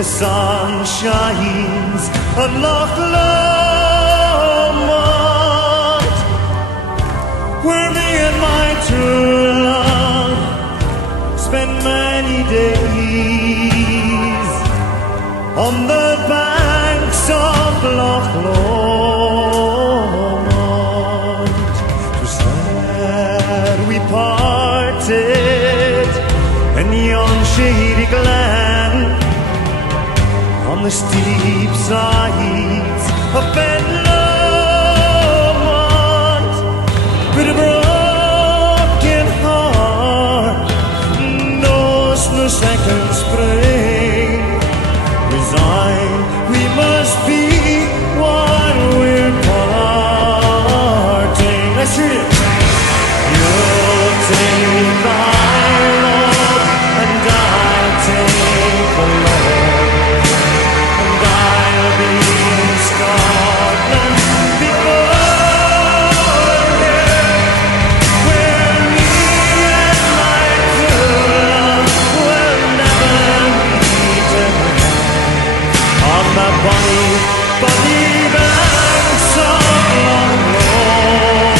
the sun shines on Loch Lomond, where me and my true love spent many days on the banks of Loch Lomond. 'Twas there we parted in yon shady glen, on the steep sides of Ben Lomond, with a broken heart knows no second spring. Resigned we must be while we're parting. Let's hear it. You'll take thy love and I'll take the Lord, and I'll be in Scotland before you, where me and my true love will never meet again, on the bonny, bonny banks of Loch Lomond.